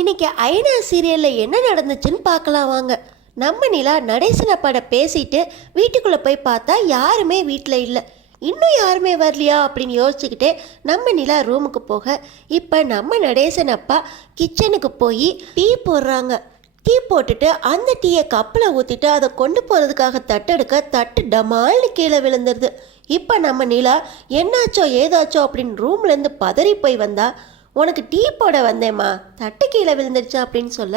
இன்னைக்கு ஐநா சீரியலில் என்ன நடந்துச்சுன்னு பார்க்கலாம் வாங்க. நம்ம நிலா நடேசன பட பேசிட்டு வீட்டுக்குள்ளே போய் பார்த்தா யாருமே வீட்டில் இல்லை. இன்னும் யாருமே வரலையா அப்படின்னு யோசிச்சுக்கிட்டே நம்ம நிலா ரூமுக்கு போக இப்போ நம்ம நடேசன் அப்பா கிச்சனுக்கு போய் டீ போடுறாங்க. டீ போட்டுட்டு அந்த டீயை கப்பில் ஊற்றிட்டு அதை கொண்டு போகிறதுக்காக தட்டெடுக்க தட்டு டமால்னு கீழே விழுந்துருது. இப்போ நம்ம நிலா என்னாச்சோ ஏதாச்சோ அப்படின்னு ரூம்லேருந்து பதறி போய் வந்தால் உனக்கு டீ போட வந்தேம்மா. தட்டு கீழே விழுந்துருச்சு அப்படின்னு சொல்ல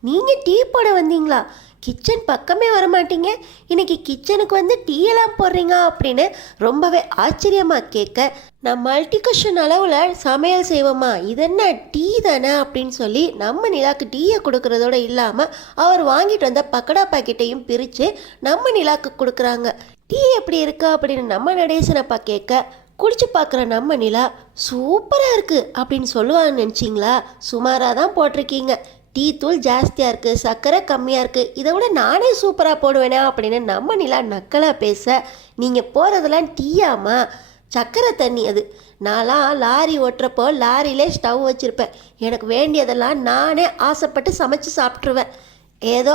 நீங்கள் டீ போட வந்தீங்களா? கிச்சன் பக்கமே வர மாட்டீங்க இன்னைக்கு கிச்சனுக்கு வந்து டீ எல்லாம் போடுறீங்க அப்படின்னு ரொம்பவே ஆச்சரியமாக கேட்க நான் மல்டி கொஷன் அளவில் சமையல் செய்வோமா இது என்ன டீ தானே? அப்படின்னு சொல்லி நம்ம நிலாக்கு டீயை கொடுக்கறதோட இல்லாமல் அவர் வாங்கிட்டு வந்த பக்கடா பாக்கெட்டையும் பிரித்து நம்ம நிலாக்கு கொடுக்குறாங்க. டீ எப்படி இருக்கு? அப்படின்னு நம்ம நடேசனப்பா கேட்க குடிச்சு பார்க்குற நம்ம நிலா சூப்பராக இருக்குது அப்படின்னு சொல்லுவான்னு நினச்சிங்களா? சுமாராக தான் போட்டிருக்கீங்க. டீ தூள் ஜாஸ்தியாக இருக்குது சர்க்கரை கம்மியாக இருக்குது இதை விட நானே சூப்பராக போடுவேனே அப்படின்னு நம்ம நிலா நக்கலாக பேச நீங்கள் போகிறதெல்லாம் டீயாமா சர்க்கரை தண்ணி அது. நான்லாம் லாரி ஓட்டுறப்போ லாரியிலே ஸ்டவ் வச்சுருப்பேன். எனக்கு வேண்டியதெல்லாம் நானே ஆசைப்பட்டு சமைச்சு சாப்பிட்ருவேன் ஏதோ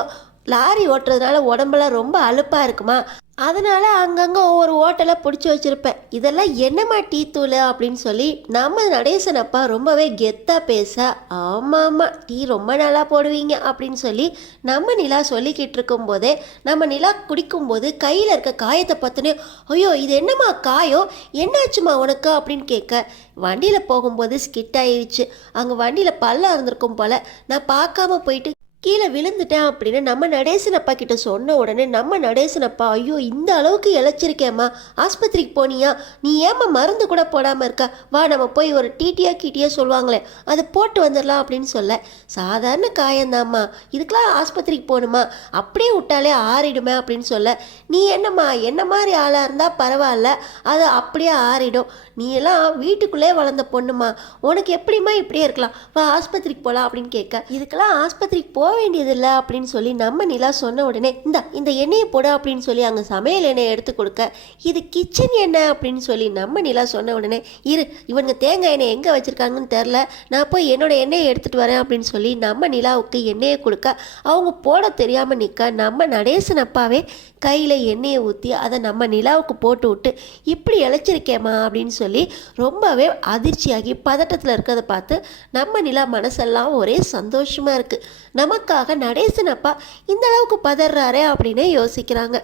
லாரி ஓட்டுறதுனால உடம்பெல்லாம் ரொம்ப அலுப்பாக இருக்குமா? அதனால் அங்கங்கே ஒவ்வொரு ஓட்டலை பிடிச்சி வச்சுருப்பேன். இதெல்லாம் என்னம்மா டீ தூள் அப்படின்னு சொல்லி நம்ம நடேசன் அப்பா ரொம்பவே கெத்தாக பேச ஆமாம் ஆமாம் டீ ரொம்ப நல்லா போடுவீங்க அப்படின்னு சொல்லி நம்ம நிலா சொல்லிக்கிட்டு இருக்கும்போதே நம்ம நிலா குடிக்கும்போது கையில் இருக்க காயத்தை பார்த்தோன்னே ஐயோ இது என்னம்மா காயோ என்னாச்சுமா உனக்கு? அப்படின்னு கேட்க வண்டியில் போகும்போது ஸ்கிட் ஆயிடுச்சு. அங்கே வண்டியில் பல்லாக இருந்திருக்கும் போல். நான் பார்க்காம போயிட்டு கீழே விழுந்துட்டேன் அப்படின்னு நம்ம நடேசனப்பா கிட்ட சொன்ன உடனே நம்ம நடேசனப்பா ஐயோ இந்த அளவுக்கு இழைச்சிருக்கேம்மா. ஆஸ்பத்திரிக்கு போனியா? நீ ஏம்மா மருந்து கூட போடாமல் இருக்க? வா நம்ம போய் ஒரு டீட்டியா கீட்டியா சொல்லுவாங்களே அதை போட்டு வந்துடலாம் அப்படின்னு சொல்ல. சாதாரண காயந்தாம்மா. இதுக்கெலாம் ஆஸ்பத்திரிக்கு போகணுமா? அப்படியே விட்டாலே ஆறிடுமே அப்படின்னு சொல்ல. நீ என்னம்மா? என்ன மாதிரி ஆளாக இருந்தால் பரவாயில்ல. அது அப்படியே ஆறிடும். நீ எல்லாம் வீட்டுக்குள்ளே வளர்ந்த பொண்ணுமா? உனக்கு எப்படிம்மா இப்படியே இருக்கலாம்? வா ஆஸ்பத்திரிக்கு போகலாம் அப்படின்னு கேட்க. இதுக்கெல்லாம் ஆஸ்பத்திரிக்கு போ போக வேண்டியதில்லை அப்படின்னு சொல்லி நம்ம நிலா சொன்ன உடனே இந்த இந்த எண்ணெயை போட அப்படின்னு சொல்லி அங்கே சமையல் எண்ணெய் எடுத்து கொடுக்க இது கிச்சன் எண்ணெய் அப்படின்னு சொல்லி நம்ம நிலா சொன்ன உடனே இரு இவங்க தேங்காய் எண்ணெய் எங்கே வச்சுருக்காங்கன்னு தெரில நான் போய் என்னோட எண்ணெயை எடுத்துகிட்டு வரேன் அப்படின்னு சொல்லி நம்ம நிலாவுக்கு எண்ணெயை கொடுக்க அவங்க போட தெரியாமல் நிற்க நம்ம நடேசன் அப்பாவே கையில் எண்ணெயை ஊற்றி அதை நம்ம நிலாவுக்கு போட்டு விட்டு இப்படி இழைச்சிருக்கேம்மா அப்படின்னு சொல்லி ரொம்பவே அதிர்ச்சியாகி பதட்டத்தில் இருக்கிறத பார்த்து நம்ம நிலா மனசெல்லாம் ஒரே சந்தோஷமாக இருக்குது நமக்காக நடேசன் அப்பா இந்த அளவுக்கு பதறாரே அப்படின்னு யோசிக்கிறாங்க.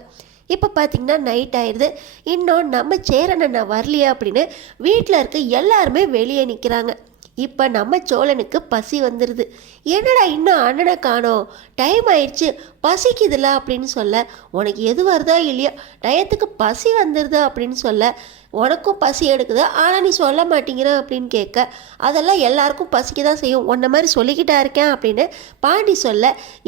இப்போ பார்த்தீங்கன்னா நைட் ஆயிடுது. இன்னும் நம்ம சேரன் வரலையா அப்படின்னு வீட்டில் இருக்க எல்லாருமே வெளியே நிற்கிறாங்க இப்போ நம்ம சோழனுக்கு பசி வந்துடுது என்னடா இன்னும் அண்ணனை காணோம்? டைம் ஆயிடுச்சு. பசிக்குதுல அப்படின்னு சொல்ல உனக்கு எது வருதா இல்லையோ டயத்துக்கு பசி வந்துடுது அப்படின்னு சொல்ல உனக்கும் பசி எடுக்குது. ஆனால் நீ சொல்ல மாட்டேங்கிற அப்படின்னு கேட்க அதெல்லாம் எல்லாருக்கும் பசிக்க தான் செய்யும். உன்ன மாதிரி சொல்லிக்கிட்டா இருக்கேன் அப்படின்னு பாண்டி சொல்ல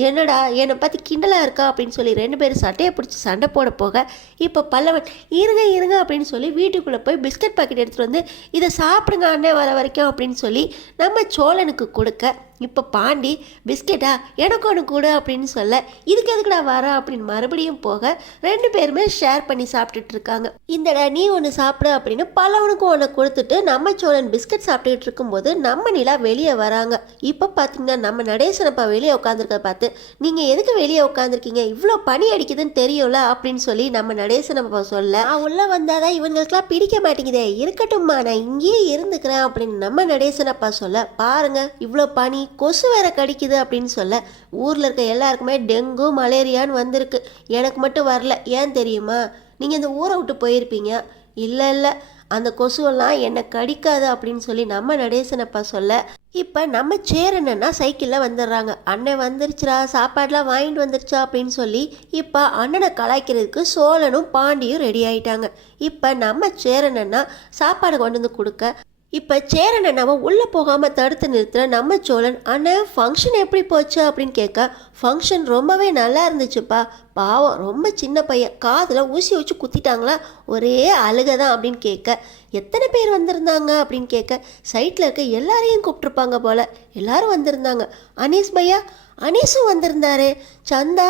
என்னடா என்னை பற்றி கிண்டலாக இருக்கா? அப்படின்னு சொல்லி ரெண்டு பேரும் சட்டையை பிடிச்சி சண்டை போட போக இப்போ பல்லவன் இருங்க இருங்க அப்படின்னு சொல்லி வீட்டுக்குள்ளே போய் பிஸ்கட் பாக்கெட் எடுத்துகிட்டு வந்து இதை சாப்பிடுங்க அண்ணன் வர வரைக்கும் அப்படின்னு சொல்லி நம்ம சோழனுக்கு கொடுக்க இப்போ பாண்டி பிஸ்கெட்டா? எனக்கு ஒன்று கொடு அப்படின்னு சொல்ல இதுக்கு எதுக்குடா வர? அப்படின்னு மறுபடியும் போக ரெண்டு பேருமே ஷேர் பண்ணி சாப்பிட்டுட்டு இருக்காங்க. இந்தடா நீ ஒன்று சாப்பிடு அப்படின்னு பலவனுக்கும் ஒன்று கொடுத்துட்டு நம்ம சோழன் பிஸ்கட் சாப்பிட்டுட்டு இருக்கும்போது நம்ம நிலா வெளியே வராங்க. இப்போ பார்த்தீங்கன்னா நம்ம நடேசனப்பா வெளியே உட்காந்துருக்க பார்த்து நீங்கள் எதுக்கு வெளியே உட்காந்துருக்கீங்க இவ்வளோ பனி அடிக்குதுன்னு தெரியும்ல அப்படின்னு சொல்லி நம்ம நடேசனப்பா சொல்ல "நான் உள்ள வந்தாதான் இவங்களுக்கெல்லாம் பிடிக்க மாட்டேங்குதே இருக்கட்டும்மா நான் இங்கேயே இருந்துக்கிறேன் அப்படின்னு நம்ம நடேசனப்பா சொல்ல பாருங்க இவ்வளோ பனி கொசு வேற கடிக்குது அப்படின்னு சொல்ல ஊரில் இருக்க எல்லாருக்குமே டெங்கு மலேரியான்னு வந்திருக்கு. எனக்கு மட்டும் வரல. ஏன் தெரியுமா? நீங்கள் இந்த ஊரை விட்டு போயிருப்பீங்க. இல்லை இல்லை. அந்த கொசுவெல்லாம் என்னை கடிக்காது அப்படின்னு சொல்லி நம்ம நடேசனப்பா சொல்ல இப்போ நம்ம சேரனா சைக்கிளில் வந்துடுறாங்க. அண்ணன் வந்துருச்சுடா சாப்பாடெலாம் வாங்கிட்டு வந்துருச்சா அப்படின்னு சொல்லி இப்போ அண்ணனை கலாய்க்கிறதுக்கு சோழனும் பாண்டியும் ரெடி ஆயிட்டாங்க. இப்போ நம்ம சேரனா சாப்பாடு கொண்டு வந்து கொடுக்க இப்போ சேரன் அண்ணாவை உள்ளே போகாமல் தடுத்து நிறுத்துற நம்ம சோழன் ஆனால் ஃபங்க்ஷன் எப்படி போச்சு? அப்படின்னு கேட்க ஃபங்க்ஷன் ரொம்பவே நல்லா இருந்துச்சுப்பா. பாவம் ரொம்ப சின்ன பையன். காதில் ஊசி வச்சு குத்திட்டாங்களா? ஒரே அழுகை தான் அப்படின்னு கேட்க எத்தனை பேர் வந்திருந்தாங்க? அப்படின்னு கேட்க சைட்டில் இருக்க எல்லாரையும் கூப்பிட்ருப்பாங்க போல். எல்லாரும் வந்திருந்தாங்க. அனீஸ் பையா? அனீஸும் வந்திருந்தாரு. சந்தா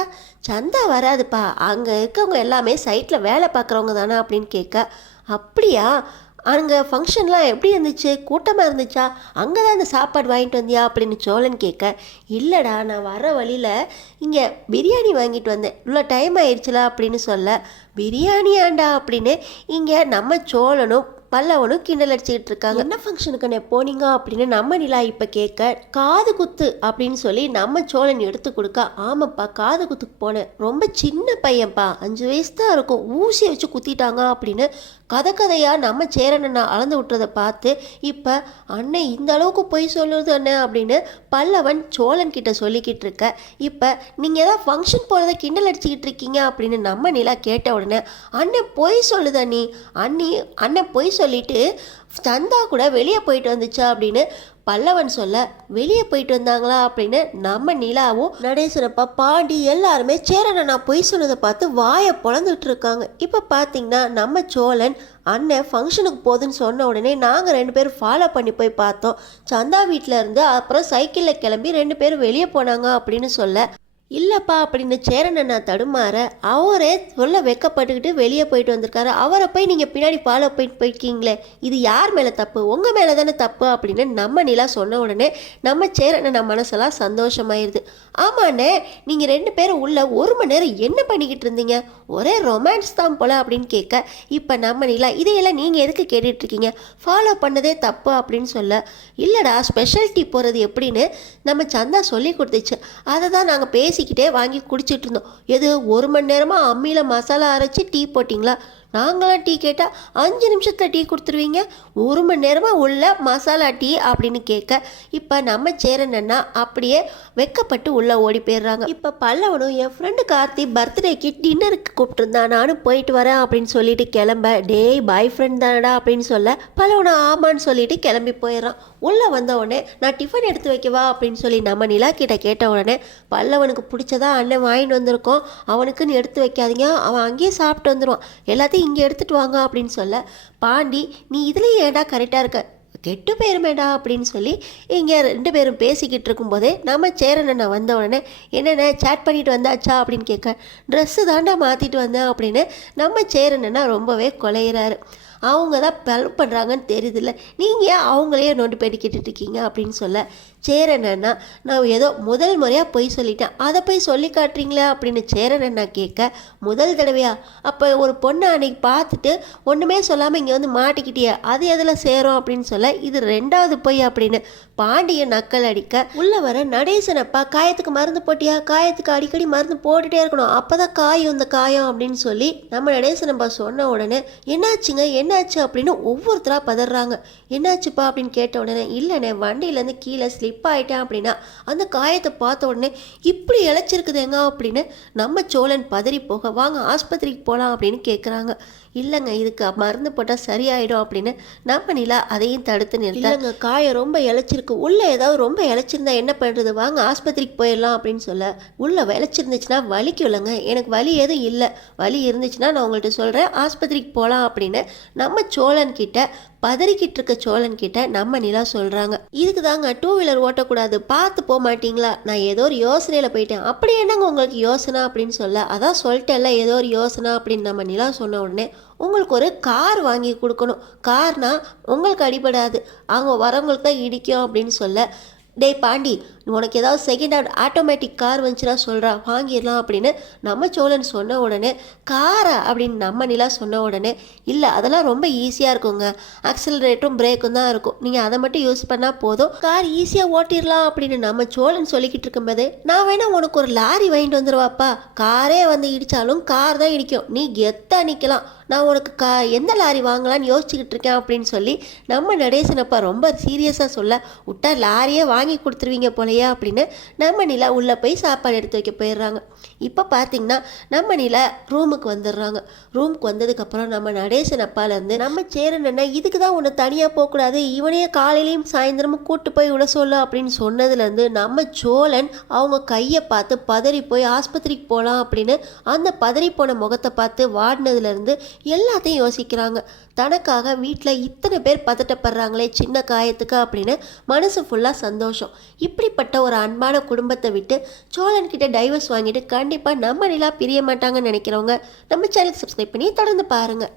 சந்தா வராதுப்பா. அங்கே இருக்கவங்க எல்லாமே சைட்டில் வேலை பார்க்குறவங்க தானே அப்படின்னு கேட்க அப்படியா? அங்கே ஃபங்க்ஷன்லாம் எப்படி இருந்துச்சு? கூட்டமாக இருந்துச்சா? அங்கே தான் அந்த சாப்பாடு வாங்கிட்டு வந்தியா? அப்படின்னு சோழன் கேட்க இல்லைடா நான் வர வழியில் இங்கே பிரியாணி வாங்கிட்டு வந்தேன். இவ்வளோ டைம் ஆயிடுச்சுல அப்படின்னு சொல்ல பிரியாணியாண்டா அப்படின்னு இங்கே நம்ம சோழனும் பல்லவனும் கிண்டல் அடிச்சுக்கிட்டு இருக்காங்க. என்ன ஃபங்க்ஷனுக்கு நான் போனீங்க? அப்படின்னு நம்ம நிலா இப்போ கேட்க காது குத்து அப்படின்னு சொல்லி நம்ம சோழன் எடுத்து கொடுக்க ஆமாப்பா காது குத்துக்கு போனேன். ரொம்ப சின்ன பையன்ப்பா அஞ்சு வயசு தான் இருக்கும். ஊசியை வச்சு குத்திட்டாங்க அப்படின்னு கதை கதையாக நம்ம சேரனை அளந்து விட்டுறதை பார்த்து இப்போ அண்ணன் இந்த அளவுக்கு பொய் சொல்லுறது அண்ணன் அப்படின்னு பல்லவன் சோழன் கிட்ட சொல்லிக்கிட்டு இருக்க இப்போ நீங்கள் ஏதாவது ஃபங்க்ஷன் போகிறத கிண்டல் அடிச்சுக்கிட்டு இருக்கீங்க அப்படின்னு நம்ம நிலா கேட்ட உடனே அண்ணன் பொய் சொல்லுதா நீ அண்ணி அண்ணன் பொய் சொல்லிட்டு சந்தா கூட வெளியே போயிட்டு வந்துச்சா? அப்படின்னு பல்லவன் சொல்ல வெளியே போயிட்டு வந்தாங்களா? அப்படின்னு நம்ம நிலாவும் நடேசனப்பா பாண்டி எல்லாருமே சேரனை நான் பொய் சொன்னதை பார்த்து வாயை பொழந்துட்டு இருக்காங்க. இப்போ பார்த்தீங்கன்னா நம்ம சோழன் அண்ணன் ஃபங்க்ஷனுக்கு போகுதுன்னு சொன்ன உடனே நாங்கள் ரெண்டு பேரும் ஃபாலோ பண்ணி போய் பார்த்தோம். சந்தா வீட்டில் இருந்து அப்புறம் சைக்கிளில் கிளம்பி ரெண்டு பேரும் வெளியே போனாங்க அப்படின்னு சொல்ல இல்லைப்பா அப்படின்னு சேரன் நான் தடுமாற அவரே சொல்ல வெக்கப்பட்டுக்கிட்டு வெளியே போயிட்டு வந்திருக்காரு. அவரை போய் நீங்கள் பின்னாடி ஃபாலோ போயிட்டு போயிருக்கீங்களே. இது யார் மேலே தப்பு? உங்கள் மேலே தானே தப்பு அப்படின்னு நம்ம நிலா சொன்ன உடனே நம்ம சேரன் நம்ம மனசெல்லாம் சந்தோஷமாயிருது. ஆமாண்ணே நீங்கள் ரெண்டு பேரும் உள்ள ஒரு மணி நேரம் என்ன பண்ணிக்கிட்டு இருந்தீங்க? ஒரே ரொமான்ஸ் தான் போல அப்படின்னு கேட்க இப்போ நம்ம நிலா இதையெல்லாம் நீங்கள் எதுக்கு கேட்டுட்ருக்கீங்க ஃபாலோ பண்ணதே தப்பு அப்படின்னு சொல்ல இல்லைடா ஸ்பெஷாலிட்டி போகிறது எப்படின்னு நம்ம சந்தா சொல்லி கொடுத்துச்சு. அதை தான் நாங்கள் பேசி பேசிக்கிட்டே வாங்கி குடிச்சிட்டு இருந்தோம். எது ஒரு மணி நேரமாக அம்மியில் மசாலா அரைச்சி டீ போட்டிங்களா? நாங்களாம் டீ கேட்டால் அஞ்சு நிமிஷத்தில் டீ கொடுத்துருவீங்க. ஒரு மணி நேரமாக உள்ள மசாலா டீ அப்படின்னு கேட்க இப்போ நம்ம சேரனன்னா அப்படியே வெக்கப்பட்டு உள்ளே ஓடி போயிடுறாங்க. இப்போ பல்லவனும் என் ஃப்ரெண்டு கார்த்தி பர்த்டேக்கு டின்னருக்கு கூப்பிட்டுருந்தான் நானும் போயிட்டு வரேன் அப்படின்னு சொல்லிட்டு கிளம்ப டேய் பாய் ஃப்ரெண்ட் தானடா அப்படின்னு சொல்ல பல்லவனும் ஆமான்னு சொல்லிட்டு கிளம்பி போயிடுறான். உள்ளே வந்த உடனே நான் டிஃபன் எடுத்து வைக்கவா? அப்படின்னு சொல்லி நம்ம நிலா கிட்ட கேட்ட உடனே பல்லவனுக்கு பிடிச்சதா அண்ணன் வாங்கிட்டு வந்திருக்கோம். அவனுக்குன்னு எடுத்து வைக்காதீங்க. அவன் அங்கேயே சாப்பிட்டு வந்துடுவான் எல்லாத்தையும் இங்கே எடுத்துகிட்டு வாங்க அப்படின்னு சொல்ல பாண்டி நீ இதுலேயும் ஏண்டா கரெக்டாக இருக்க? கெட்டு போயிருமேடா அப்படின்னு சொல்லி இங்கே ரெண்டு பேரும் பேசிக்கிட்டு இருக்கும்போதே நம்ம சேரனண்ணா வந்த உடனே என்னென்ன சேட் பண்ணிட்டு வந்தாச்சா? அப்படின்னு கேட்க ட்ரெஸ்ஸு தாண்டா மாற்றிட்டு வந்தேன் அப்படின்னு நம்ம சேரண்ணா ரொம்பவே கொலையிறாரு. அவங்க தான் ஹெல்ப் பண்ணுறாங்கன்னு தெரியுதுல்ல. நீங்கள் ஏன் அவங்களையே நோண்டி பேட்டிக்கிட்டு இருக்கீங்க அப்படின்னு சொல்ல? சேரனண்ணா நான் ஏதோ முதல் முறையாக பொய் சொல்லிட்டேன். அதை போய் சொல்லி காட்டுறீங்களே அப்படின்னு சேரனண்ணா கேட்க முதல் தடவையா? அப்போ ஒரு பொண்ணை அன்னைக்கு பார்த்துட்டு ஒன்றுமே சொல்லாமல் இங்கே வந்து மாட்டிக்கிட்டியே அது எதில் சேரும் அப்படின்னு சொல்ல இது ரெண்டாவது பொய் அப்படின்னு பாண்டிய நக்கல் அடிக்க உள்ள வர நடேசனப்பா காயத்துக்கு மருந்து போட்டியா? காயத்துக்கு அடிக்கடி மருந்து போட்டுகிட்டே இருக்கணும். அப்போ தான் காயும் இந்த காயம் அப்படின்னு சொல்லி நம்ம நடேசனப்பா சொன்ன உடனே என்னாச்சுங்க? என்னாச்சு அப்படின்னு ஒவ்வொருத்தராக பதறாங்க. என்னாச்சுப்பா அப்படின்னு கேட்ட உடனே இல்லைண்ணே வண்டியிலேருந்து கீழே ஸ்லிப் ஆகிட்டேன் அப்படின்னா அந்த காயத்தை பார்த்த உடனே இப்படி இழைச்சிருக்குதுங்க அப்படின்னு நம்ம சோழன் பதறி போக வாங்க ஆஸ்பத்திரிக்கு போகலாம் அப்படின்னு கேட்குறாங்க இல்லைங்க இதுக்கு மருந்து போட்டால் சரியாயிடும் அப்படின்னு நம்ம நிலா அதையும் தடுத்து நிறுத்தாங்க காயம் ரொம்ப இழைச்சிருக்கு. உள்ளே ஏதாவது ரொம்ப இழைச்சிருந்தா என்ன பண்ணுறது வாங்க ஆஸ்பத்திரிக்கு போயிடலாம் அப்படின்னு சொல்ல உள்ளே விளைச்சிருந்துச்சுன்னா வலிக்கு இல்லைங்க. எனக்கு வலி எதுவும் இல்லை. வலி இருந்துச்சுன்னா நான் உங்கள்கிட்ட சொல்கிறேன் ஆஸ்பத்திரிக்கு போகலாம் அப்படின்னு நம்ம சோழன்கிட்ட பதறிக்கிட்டு இருக்க சோழன் கிட்ட நம்ம நிலா சொல்கிறாங்க இதுக்கு தாங்க டூ வீலர் ஓட்டக்கூடாது பார்த்து போக மாட்டீங்களா? நான் ஏதோ ஒரு யோசனையில் போயிட்டேன். அப்படி என்னங்க உங்களுக்கு யோசனை அப்படின்னு சொல்ல? அதான் சொல்லிட்டேன்ல ஏதோ ஒரு யோசனை அப்படின்னு நம்ம நிலா சொன்ன உடனே உங்களுக்கு ஒரு கார் வாங்கி கொடுக்கணும். கார்னால் உங்களுக்கு அடிபடாது. அவங்க வரவங்களுக்கு தான் இடிக்கும் அப்படின்னு சொல்ல டேய் பாண்டி உனக்கு ஏதாவது செகண்ட் ஹேண்ட் ஆட்டோமேட்டிக் கார் வந்துச்சுன்னா சொல்கிறா வாங்கிடலாம் அப்படின்னு நம்ம சோழன் சொன்ன உடனே காரா? அப்படின்னு நம்ம நிலா சொன்ன உடனே இல்லை அதெல்லாம் ரொம்ப ஈஸியாக இருக்குங்க. ஆக்சிலரேட்டும் பிரேக்கும் தான் இருக்கும். நீங்கள் அதை மட்டும் யூஸ் பண்ணால் போதும். கார் ஈஸியாக ஓட்டிடலாம் அப்படின்னு நம்ம சோழன் சொல்லிக்கிட்டு இருக்கும்போது நான் வேணா உனக்கு ஒரு லாரி வாங்கிட்டு வந்துடுவாப்பா காரே வந்து இடித்தாலும் கார் தான் இடிக்கும். நீ கெத்தாக நிற்கலாம் நான் உனக்கு கா எந்த லாரி வாங்கலாம்னு யோசிச்சுக்கிட்டு இருக்கேன் அப்படின்னு சொல்லி நம்ம நடேசனப்பா ரொம்ப சீரியஸாக சொல்ல விட்டா லாரியே வாங்கி கொடுத்துருவீங்க போலையா அப்படின்னு நம்ம நிலா உள்ளே போய் சாப்பாடு எடுத்து வைக்க போயிடுறாங்க. இப்போ பார்த்தீங்கன்னா நம்ம நிலா ரூமுக்கு வந்துடுறாங்க. ரூமுக்கு வந்ததுக்கப்புறம் நம்ம நடேசன் அப்பாலேருந்து நம்ம சேரன் இதுக்கு தான் உன்னை தனியாக போகக்கூடாது இவனையே காலையிலையும் சாயந்தரமும் கூட்டு போய் விட சொல்ல அப்படின்னு சொன்னதுலேருந்து நம்ம சோழன் அவங்க கையை பார்த்து பதறி போய் ஆஸ்பத்திரிக்கு போகலாம் அப்படின்னு அந்த பதறி போன முகத்தை பார்த்து வாடினதுலேருந்து எல்லாத்தையும் யோசிக்கிறாங்க. தனக்காக வீட்டில் இத்தனை பேர் பதட்டப்படுறாங்களே சின்ன காயத்துக்கு அப்படின்னு மனசு ஃபுல்லாக சந்தோஷம். இப்படிப்பட்ட ஒரு அன்பான குடும்பத்தை விட்டு சோழன்கிட்ட டைவர்ஸ் வாங்கிட்டு கண்டிப்பாக நம்ம நிலா பிரிய மாட்டாங்கன்னு நினைக்கிறவங்க நம்ம சேனல் சப்ஸ்கிரைப் பண்ணி தொடர்ந்து பாருங்கள்